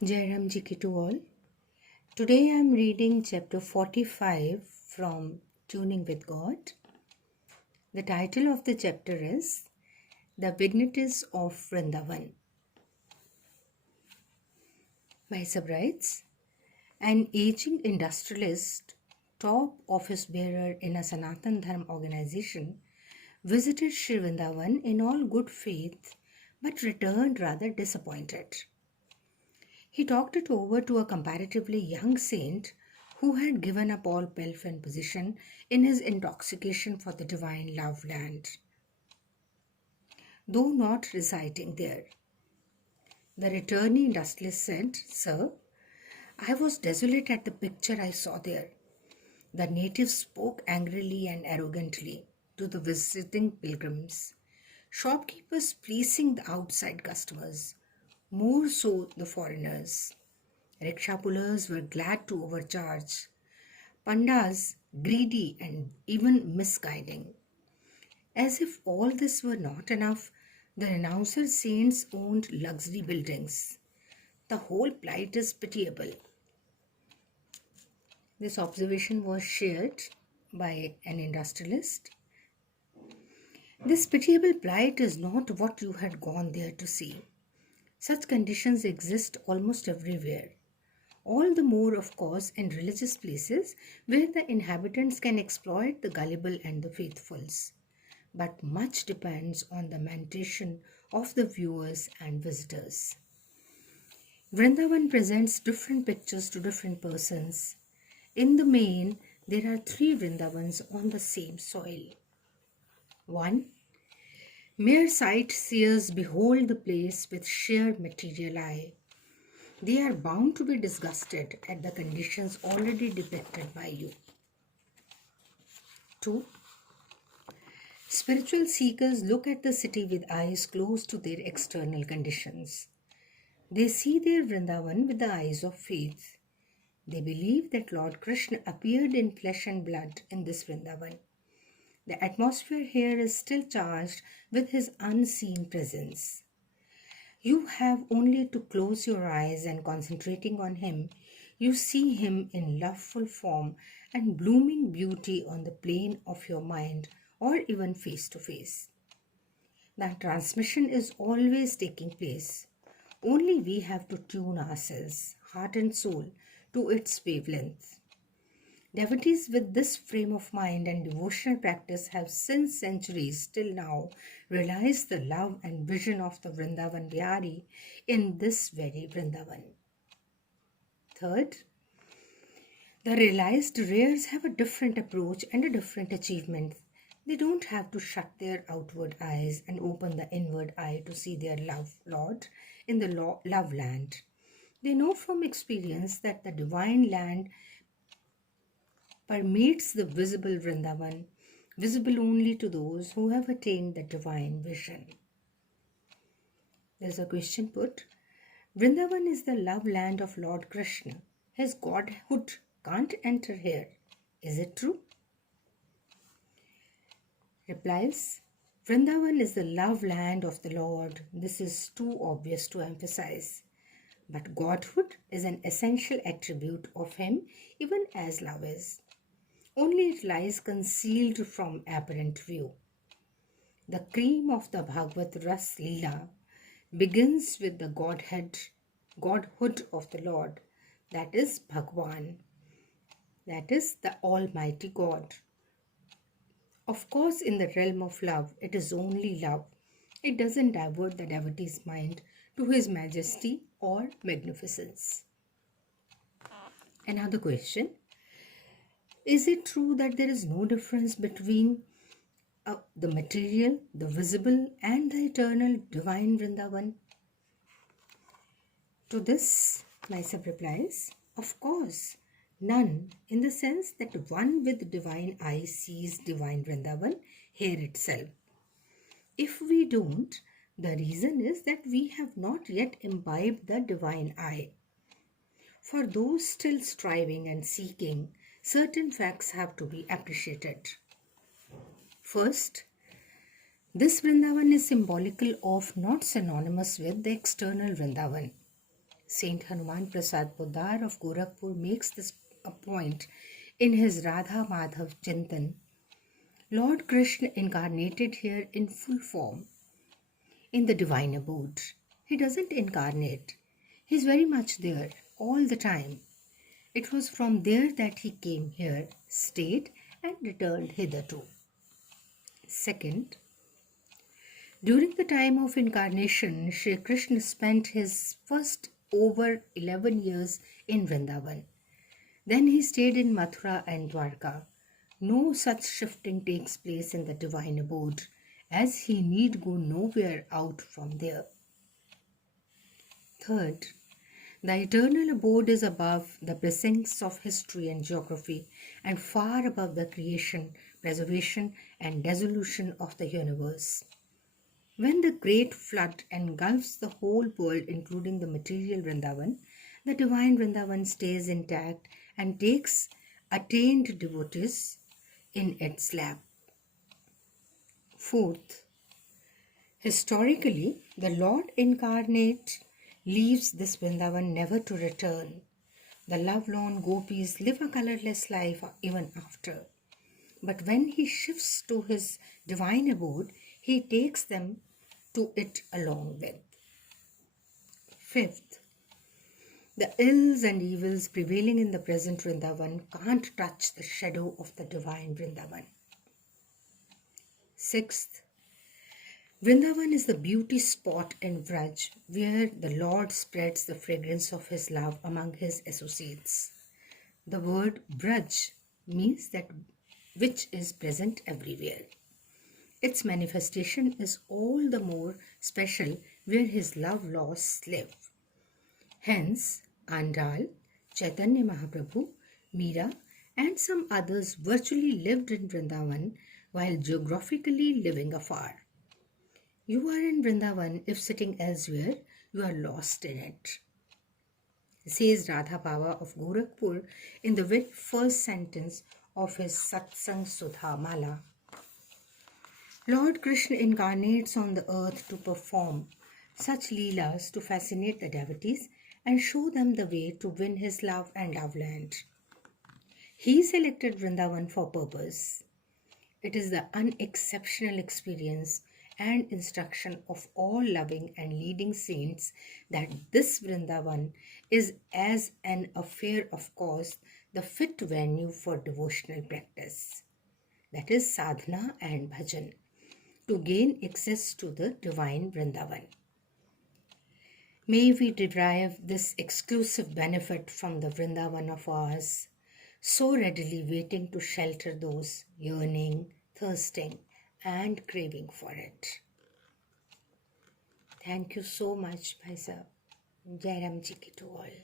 Jai Ram Ji ki to all. Today I am reading chapter 45 from Tuning with God. The title of the chapter is The Vignettes of Vrindavan. Vaisa writes, an aging industrialist, top office bearer in a Sanatan Dharma organization, visited Sri Vrindavan in all good faith but returned rather disappointed. He talked it over to a comparatively young saint who had given up all pelf and position in his intoxication for the divine love land, though not residing there. The returning industrialist said, "Sir, I was desolate at the picture I saw there." The natives spoke angrily and arrogantly to the visiting pilgrims, shopkeepers fleecing the outside customers, more so the foreigners. Rickshaw pullers were glad to overcharge, pandas greedy and even misguiding. As if all this were not enough, the renouncer saints owned luxury buildings. The whole plight is pitiable. This observation was shared by an industrialist. This pitiable plight is not what you had gone there to see. Such conditions exist almost everywhere. All the more, of course, in religious places where the inhabitants can exploit the gullible and the faithfuls. But much depends on the mentation of the viewers and visitors. Vrindavan presents different pictures to different persons. In the main, there are three Vrindavans on the same soil. 1. Mere sightseers behold the place with sheer material eye. They are bound to be disgusted at the conditions already depicted by you. 2. Spiritual seekers look at the city with eyes closed to their external conditions. They see their Vrindavan with the eyes of faith. They believe that Lord Krishna appeared in flesh and blood in this Vrindavan. The atmosphere here is still charged with his unseen presence. You have only to close your eyes, and concentrating on him, you see him in loveful form and blooming beauty on the plane of your mind or even face to face. That transmission is always taking place. Only we have to tune ourselves, heart and soul, to its wavelength. Devotees with this frame of mind and devotional practice have since centuries till now realized the love and vision of the Vrindavan Bihari in this very Vrindavan. Third, the realized rears have a different approach and a different achievement. They don't have to shut their outward eyes and open the inward eye to see their love Lord in the love land. They know from experience that the divine land permeates the visible Vrindavan, visible only to those who have attained the divine vision. There's a question put. Vrindavan is the love land of Lord Krishna. His godhood can't enter here. Is it true? Replies, Vrindavan is the love land of the Lord. This is too obvious to emphasize. But godhood is an essential attribute of him, even as love is. Only it lies concealed from apparent view. The cream of the Bhagavad Ras Leela begins with the godhood of the Lord, that is Bhagwan, that is the Almighty God. Of course, in the realm of love, it is only love. It doesn't divert the devotee's mind to his majesty or magnificence. Another question. Is it true that there is no difference between the material, the visible, and the eternal divine Vrindavan? To this, Mysab replies, of course, none, in the sense that one with divine eye sees divine Vrindavan here itself. If we don't, the reason is that we have not yet imbibed the divine eye. For those still striving and seeking, certain facts have to be appreciated. First, this Vrindavan is symbolical of, not synonymous with, the external Vrindavan. Saint Hanuman Prasad Poddar of Gorakhpur makes this a point in his Radha Madhav Chintan. Lord Krishna incarnated here in full form, in the divine abode. He doesn't incarnate, he's very much there all the time. It was from there that he came here, stayed, and returned hitherto. Second, during the time of incarnation, Sri Krishna spent his first over 11 years in Vrindavan. Then he stayed in Mathura and Dwarka. No such shifting takes place in the divine abode, as he need go nowhere out from there. Third, the eternal abode is above the precincts of history and geography and far above the creation, preservation, and dissolution of the universe. When the great flood engulfs the whole world, including the material Vrindavan, the divine Vrindavan stays intact and takes attained devotees in its lap. Fourth, historically, the Lord incarnate leaves this Vrindavan never to return. The love-lorn gopis live a colorless life even after. But when he shifts to his divine abode, he takes them to it along with. Fifth, the ills and evils prevailing in the present Vrindavan can't touch the shadow of the divine Vrindavan. Sixth, Vrindavan is the beauty spot in Vraj where the Lord spreads the fragrance of his love among his associates. The word Braj means that which is present everywhere. Its manifestation is all the more special where his love-lost live. Hence, Andal, Chaitanya Mahaprabhu, Meera, and some others virtually lived in Vrindavan while geographically living afar. You are in Vrindavan if sitting elsewhere, you are lost in it, says Radha Baba of Gorakhpur in the very first sentence of his Satsang Sudha Mala. Lord Krishna incarnates on the earth to perform such leelas to fascinate the devotees and show them the way to win his love and loveland. He selected Vrindavan for purpose. It is the unexceptional experience and instruction of all loving and leading saints that this Vrindavan is as an affair of course the fit venue for devotional practice, that is sadhana and bhajan, to gain access to the divine Vrindavan. May we derive this exclusive benefit from the Vrindavan of ours, so readily waiting to shelter those yearning, thirsting, and craving for it. Thank you so much, Bhai Sahab. Jai Ram Ji ki to all.